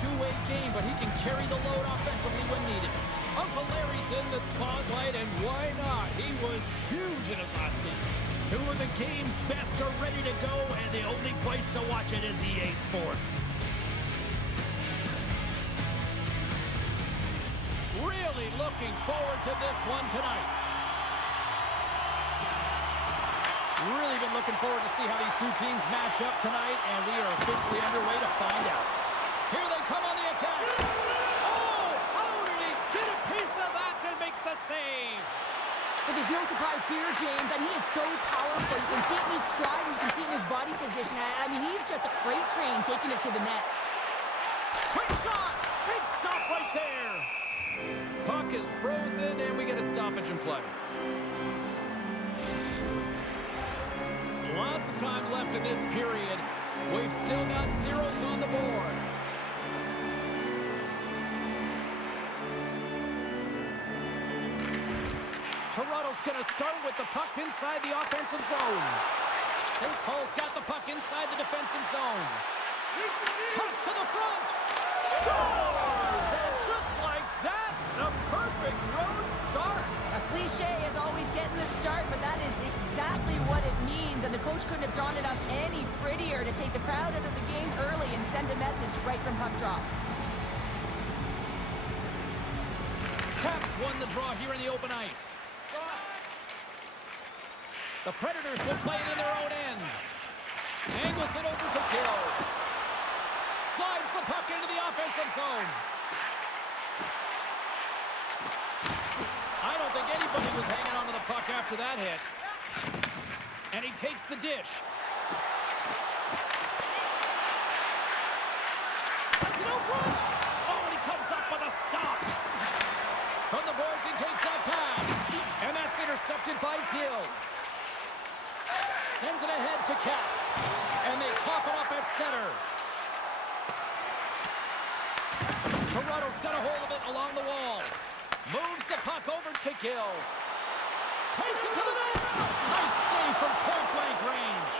two-way game, but he can carry the load offensively when needed. Uncle Larry's in the spotlight, and why not? He was huge in his last game. Two of the game's best are ready to go, and the only place to watch it is EA Sports. Really looking forward to this one tonight. Really been looking forward to see how these two teams match up tonight, and we are officially underway to find out. Here they come on the attack. Oh, how did he get a piece of that to make the save? But there's no surprise here, James. I mean, he is so powerful. You can see it in his stride, and you can see it in his body position. I mean, he's just a freight train taking it to the net. Quick shot! Big stop right there! Puck is frozen, and we get a stoppage in play. Lots of time left in this period. We've still got zeros on the board. Toronto's going to start with the puck inside the offensive zone. St. Paul's got the puck inside the defensive zone. Cuts to the front. Scores! And just like that, a perfect road start. A cliche is always getting the start, but that is exactly what it means. And the coach couldn't have drawn it up any prettier to take the crowd out of the game early and send a message right from puck drop. Caps won the draw here in the open ice. The Predators will play it in their own end. Angles it over to Gill. Slides the puck into the offensive zone. I don't think anybody was hanging onto the puck after that hit. And he takes the dish. Sets it out front. Oh, and he comes up with a stop. From the boards, he takes that pass. And that's intercepted by Gill. Sends it ahead to Cap. And they cough it up at center. Toronto's got a hold of it along the wall. Moves the puck over to Gill. Takes it to the net. Nice save from point-blank range.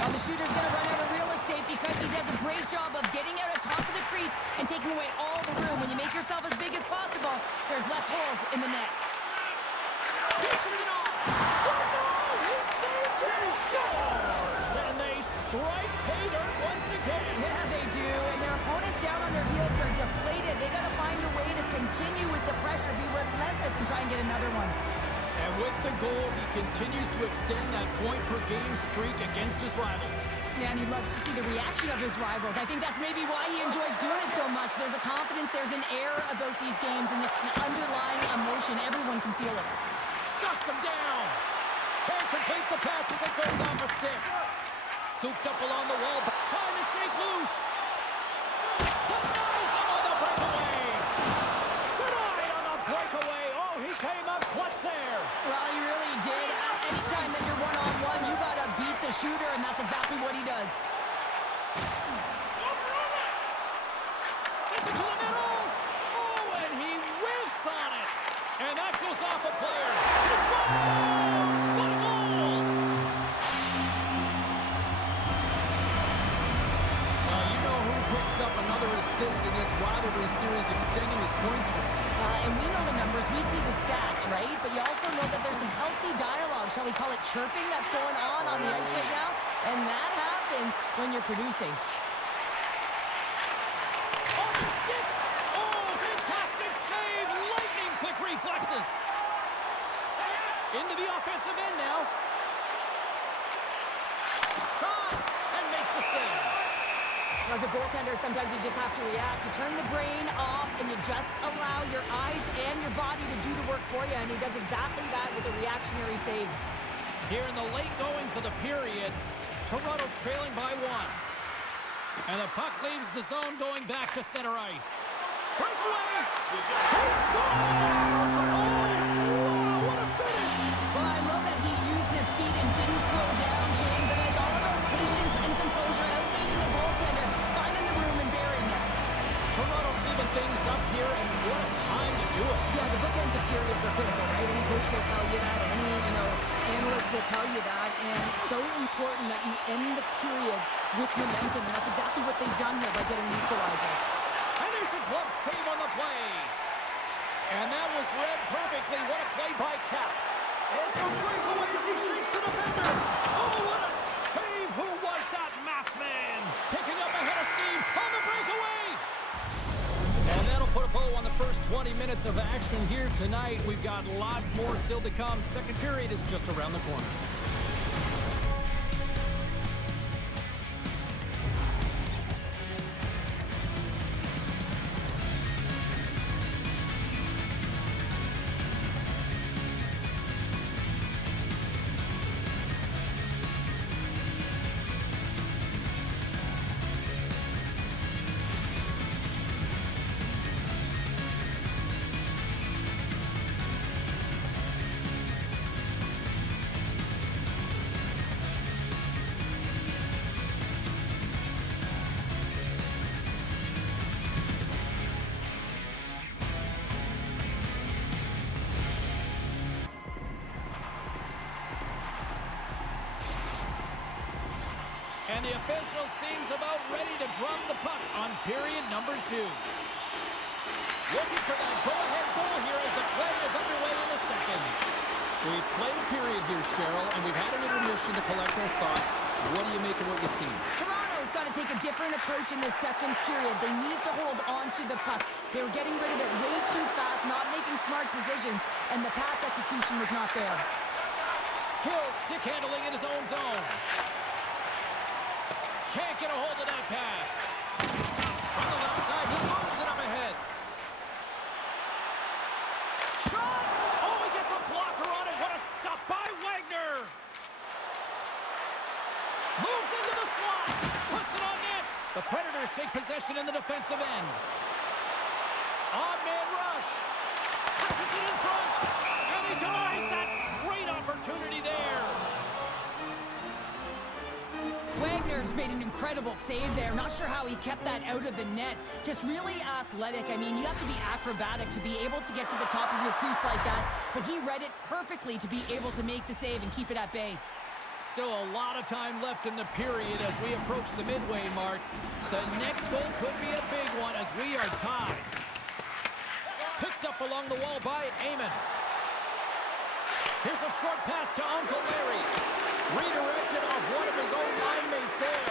Well, the shooter's going to run out of real estate because he does a great job of getting out of top of the crease and taking away all the room. When you make yourself as big as possible, there's less holes in the net. Dishes it off. Score! No! He saved it! Scores! And they strike pay dirt once again. Yeah, they do. And their opponents down on their heels are deflated. They got to find a way to continue with the pressure, be relentless, and try and get another one. And with the goal, he continues to extend that point-per-game streak against his rivals. Yeah, and he loves to see the reaction of his rivals. I think that's maybe why he enjoys doing it so much. There's a confidence, there's an air about these games, and it's an underlying emotion. Everyone can feel it. Shuts him down. Can't complete the pass as it goes off a stick. Scooped up along the wall, but trying to shake loose. Denies him on the breakaway. Denied on the breakaway. Oh, he came up clutch there. Well, he really did. Anytime that you're one-on-one, you got to beat the shooter, and that's exactly what he does. Sends it to the middle. Oh, and he whiffs on it. And that goes off a player. He scores! What a goal! You know who picks up another assist in this rivalry series, extending his point streak. And we know the numbers, we see the stats, right? But you also know that there's some healthy dialogue, shall we call it chirping, that's going on the ice right now. And that happens when you're producing. On the stick! Oh, fantastic save! Lightning quick reflexes. Into the offensive end now. Shot! And makes the save. As a goaltender, sometimes you just have to react. You turn the brain off, and you just allow your eyes and your body to do the work for you, and he does exactly that with a reactionary save. Here in the late goings of the period, Toronto's trailing by 1. And the puck leaves the zone going back to center ice. Breakaway! He scores! Oh, wow, what a finish! Well, I love that he used his speed and didn't slow down, James, and it's all about patience and composure, outleading the goaltender, finding the room and burying it. Toronto's even things up here, and what a time to do it. Yeah, the bookends of periods are critical, right? Any coach will tell you that, any, analyst will tell you that, and it's so important that you end the period with momentum, and that's exactly what they've done here by getting the equalizer. glove save on the play. And that was read perfectly. What a play by Cap. It's a breakaway as he shakes the defender. Oh, what a save. Who was that masked man? Picking up a head of steam on the breakaway. And that'll put a bow on the first 20 minutes of action here tonight. We've got lots more still to come. Second period is just around the corner. And the official seems about ready to drop the puck on period number 2. Looking for that go-ahead goal here as the play is underway in the second. We've played a period here, Cheryl, and we've had an intermission to collect our thoughts. What do you make of what you've seen? Toronto's got to take a different approach in the second period. They need to hold on to the puck. They were getting rid of it way too fast, not making smart decisions, and the pass execution was not there. Hill stick handling in his own zone. Can't get a hold of that pass. On the left side, he moves it up ahead. Shot! Oh, he gets a blocker on it. What a stop by Wagner. Moves into the slot. Puts it on net. The Predators take possession in the defensive end. Odd man rush. Passes it in front. And he denies that great opportunity there. Wagner's made an incredible save there. Not sure how he kept that out of the net. Just really athletic. I mean, you have to be acrobatic to be able to get to the top of your crease like that. But he read it perfectly to be able to make the save and keep it at bay. Still a lot of time left in the period as we approach the midway mark. The next goal could be a big one as we are tied. Picked up along the wall by Amon. Here's a short pass to Uncle Larry. Redirected off one of his own line mates there.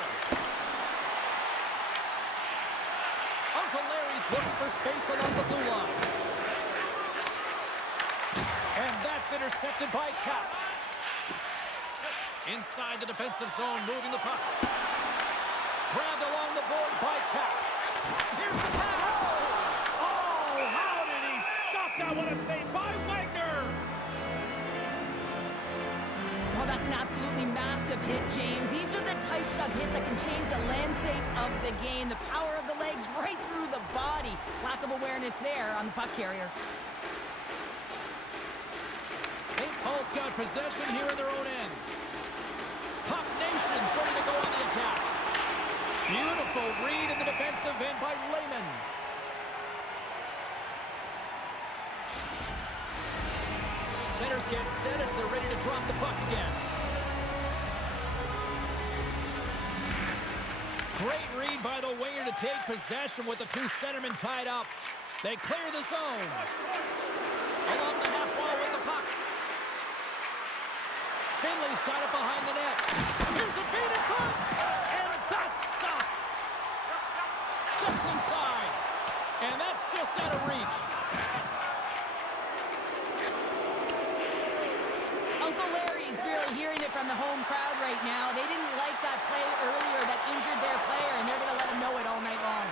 Uncle Larry's looking for space along the blue line. And that's intercepted by Cap. Inside the defensive zone, moving the puck. Grabbed along the boards by Cap. Here's the pass. Oh, how did he stop that? What a save by Wagner. Well, that's an absolutely massive hit, James. These are the types of hits that can change the landscape of the game. The power of the legs right through the body. Lack of awareness there on the puck carrier. St. Paul's got possession here in their own end. Puck Nation starting to go on the attack. Beautiful read in the defensive end by Lehman. Centers get set as they're ready to drop the puck again. Great read by the winger to take possession with the two centermen tied up. They clear the zone. Along the half wall with the puck. Finley's got it behind the net. Here's a feed in front. And that's stopped. Steps inside. And that's just out of reach. Uncle Larry's really hearing it from the home crowd right now. They didn't like that play earlier that injured their player, and they're going to let him know it all night long.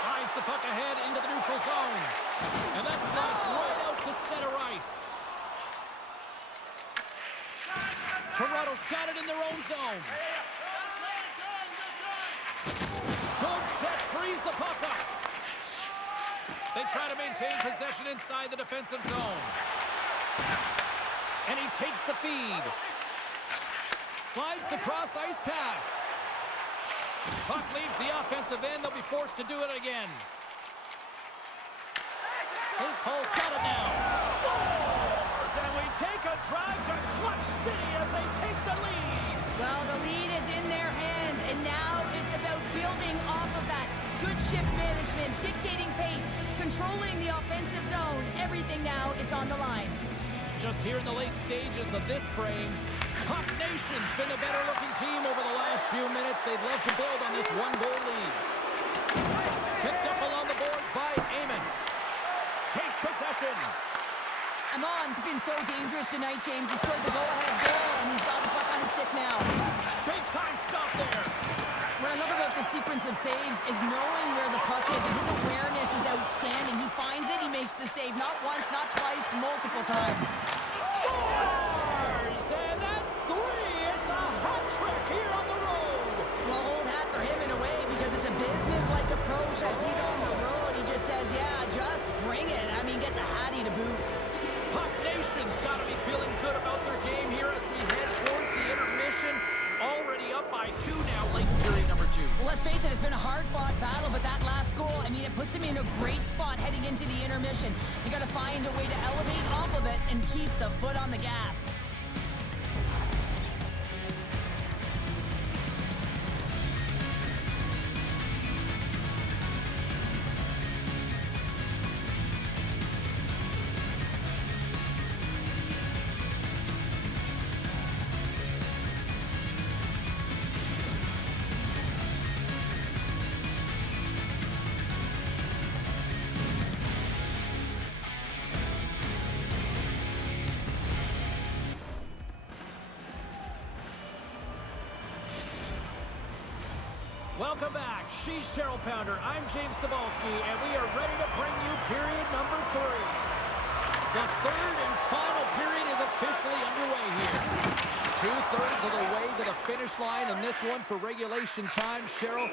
Slides the puck ahead into the neutral zone. And that slides right out to center ice. Toronto's got it in their own zone. Good check, frees the puck up. They try to maintain possession inside the defensive zone. And he takes the feed. Slides the cross-ice pass. Puck leaves the offensive end. They'll be forced to do it again. St. Paul's got it now. Scores! And we take a drive to Clutch City as they take the lead. Well, the lead is in their hands, and now it's about building off of that. Good good shift management, dictating pace, controlling the offensive zone. Everything now, it's on the line. Just here in the late stages of this frame, Puck Nation's been the better-looking team over the last few minutes. They'd love to build on this one-goal lead. Picked up along the boards by Eamon. Takes possession. Amon's been so dangerous tonight, James. He scored the go-ahead goal, and he's got the puck on his stick now. Big-time stop there. What I love about this sequence of saves is knowing where the puck is, and his awareness is outstanding. He finds it, he makes the save, not once, not twice, multiple times. Scores! And that's 3. It's a hat trick here on the road. Well, old hat for him in a way, because it's a business-like approach. As he's on the road, he just says, yeah, just bring it. I mean, gets a hattie to boot. Puck Nation's got to be feeling good about their game here as we head towards the intermission. Already up by 2 now, late in period number 2. Well, let's face it, it's been a hard-fought battle, but that last goal, I mean, it puts him in a great spot heading into the intermission. You got to find a way to elevate off of it and keep the foot on the gas. Welcome back. She's Cheryl Pounder. I'm James Cebulski, and we are ready to bring you period number 3. The third and final period is officially underway here. 2/3 of the way to the finish line, and this one for regulation time. Cheryl,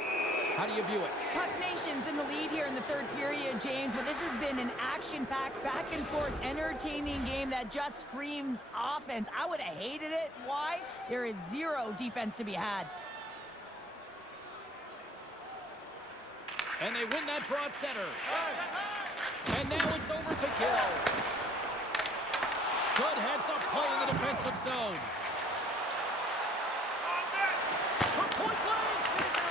how do you view it? Puck Nation's in the lead here in the third period, James, but this has been an action-packed, back-and-forth, entertaining game that just screams offense. I would have hated it. Why? There is zero defense to be had. And they win that draw at center. And now it's over to Gill. Good heads-up play in the defensive zone. From point blank!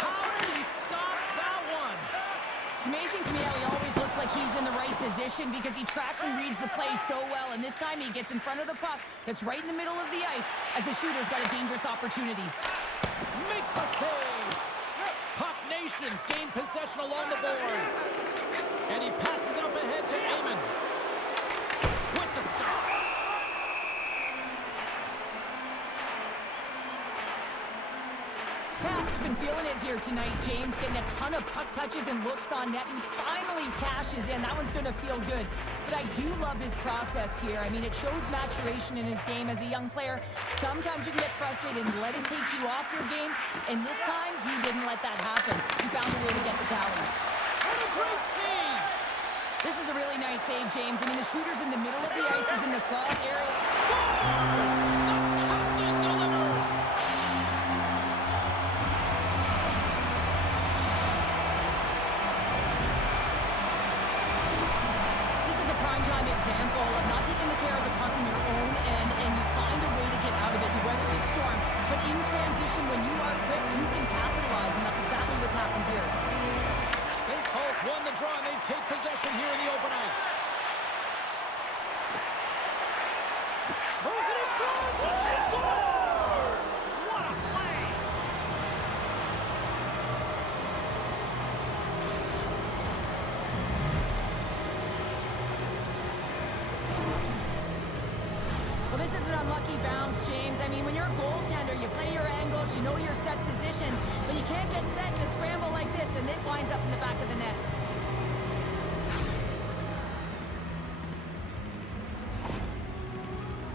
How did he stop that one? It's amazing to me how he always looks like he's in the right position because he tracks and reads the play so well, and this time he gets in front of the puck that's right in the middle of the ice as the shooter's got a dangerous opportunity. Makes a save. Puck Nation's gained possession along the boards. And he passes up ahead to Eamon. With the stop. Cap's been feeling it here tonight, James, getting a ton of puck touches and looks on net, and finally cashes in. That one's going to feel good. But I do love his process here. I mean, it shows maturation in his game as a young player. Sometimes you can get frustrated and let it take you off your game, and this time, he didn't let that happen. He found a way to get the tally. And a great save! This is a really nice save, James. I mean, the shooter's in the middle of the ice, is in the slot area. Scores! The captain delivers! Example of not taking the care of the puck in your own end, and you find a way to get out of it. You weather the storm, but in transition, when you are quick, you can capitalize, and that's exactly what's happened here. St. Paul's won the draw, and they take possession here in the open ice. Moves it in front! Scores! What a play! Well, this is an unlucky bounce, James. I mean, when you're a goaltender, you play your angles, you know your set positions, but you can't get set in a scramble like this, and it winds up in the back of the net.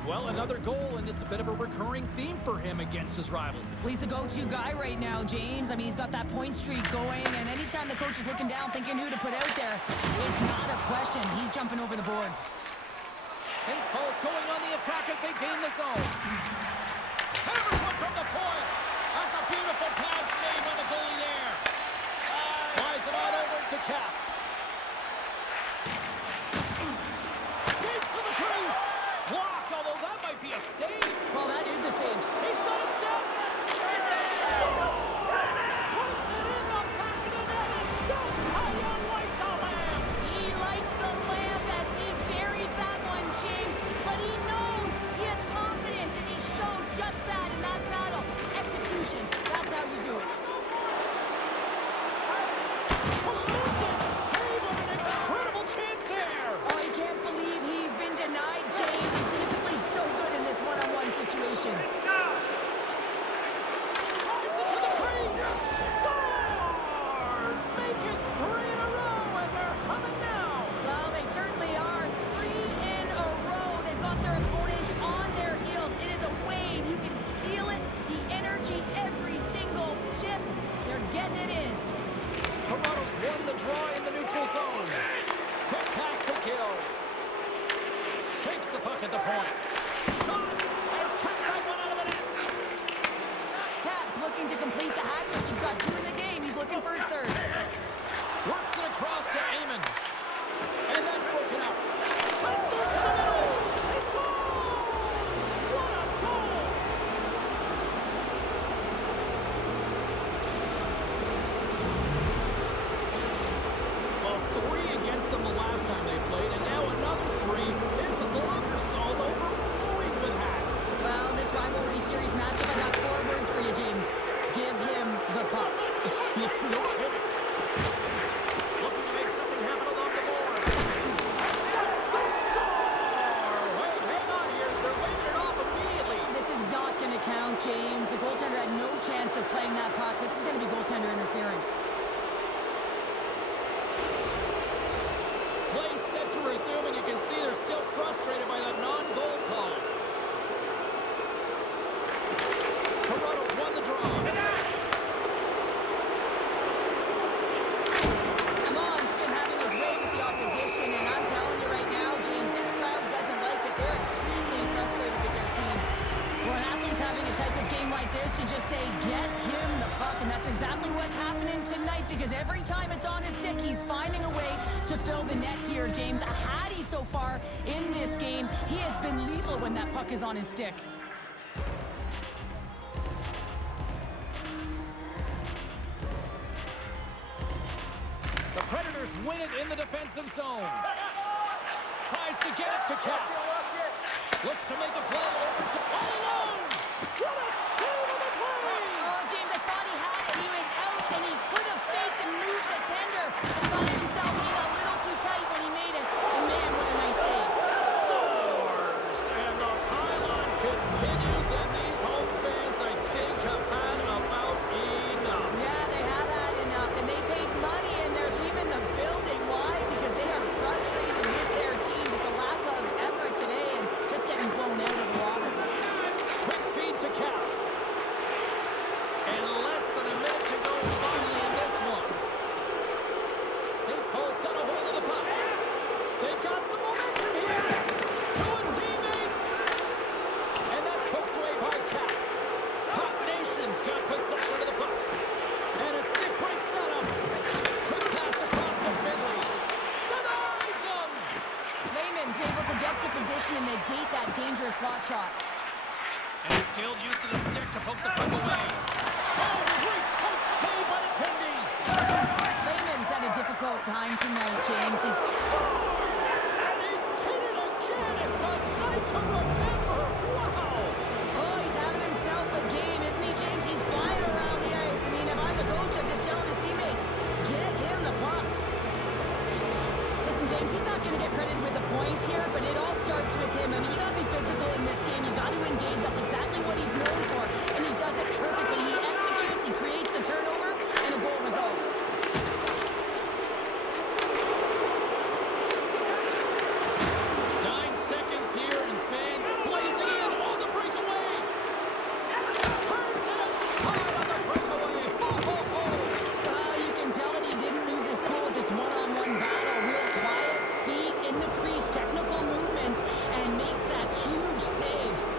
Well, another goal, and it's a bit of a recurring theme for him against his rivals. Well, he's the go-to guy right now, James. I mean, he's got that point streak going, and anytime the coach is looking down thinking who to put out there, it's not a question. He's jumping over the boards. St. Paul's going on the attack as they gain the zone. Hammers one from the point. That's a beautiful pad save by the goalie there. Slides it on over to Cap. Skates to the crease. Blocked, although that might be a save. Well, that is a save. He's got a step. Scores! Puts it in the back of the net and goes. the draw in the neutral zone. Quick pass to Gill. Takes the puck at the point. Shot, and kept that one out of the net. Pat's looking to complete the hat trick. He's got 2 in the game. He's looking for his 3rd. Works it across to Amon. And that's broken out. Let's move to the middle. He scores! What a goal! Well, 3 against them the last time they played, and now another 3 is that the locker stalls overflowing with hats. Well, in this rivalry series matchup, I got 4 words for you, James. Give him the puck. No kidding. Looking to make something happen along the board. They score! Wait, hang on here. They're waving it off immediately. This is not going to count, James. The goaltender had no chance of playing that puck. This is going to be goaltender interference. Play set to resume, and you can see they're still frustrated by that non-goal call. Toronto's won the draw. Amon's been having his way with the opposition, and I'm telling you right now, James, this crowd doesn't like it. They're extremely frustrated with their team. When an athlete's having a type of game like this, you just say, get him the puck, and that's exactly what's happening tonight, because every time it's on his stick, he's finding a way to fill the net here, James. A Hattie so far in this game. He has been lethal when that puck is on his stick. The Predators win it in the defensive zone. Tries to get it to Cap. Looks to make a play over to all alone. What a save of the play! Oh, James, I thought he had it. He was out, and he could have faked and moved the tender. He got himself in a little too tight when he made it. And man, what a nice save. Scores! And the pylon continues, and these home fans, I think, have had about enough. Yeah, they have had enough, and they paid money, and they're leaving the building. Why? Because they are frustrated with their team. Just a lack of effort today and just getting blown out of the water. Quick feed to Cap. And less than a minute to go finally in this one. St. Paul's got a hold of the puck. They've got some momentum here. To his teammate. And that's poked away by Cap. Puck Nation's got possession of the puck. And a stick breaks that up. Quick pass across to Finley. Denies him. Lehman's able to get to position and negate that dangerous slot shot. And skilled use of the stick to poke the puck away.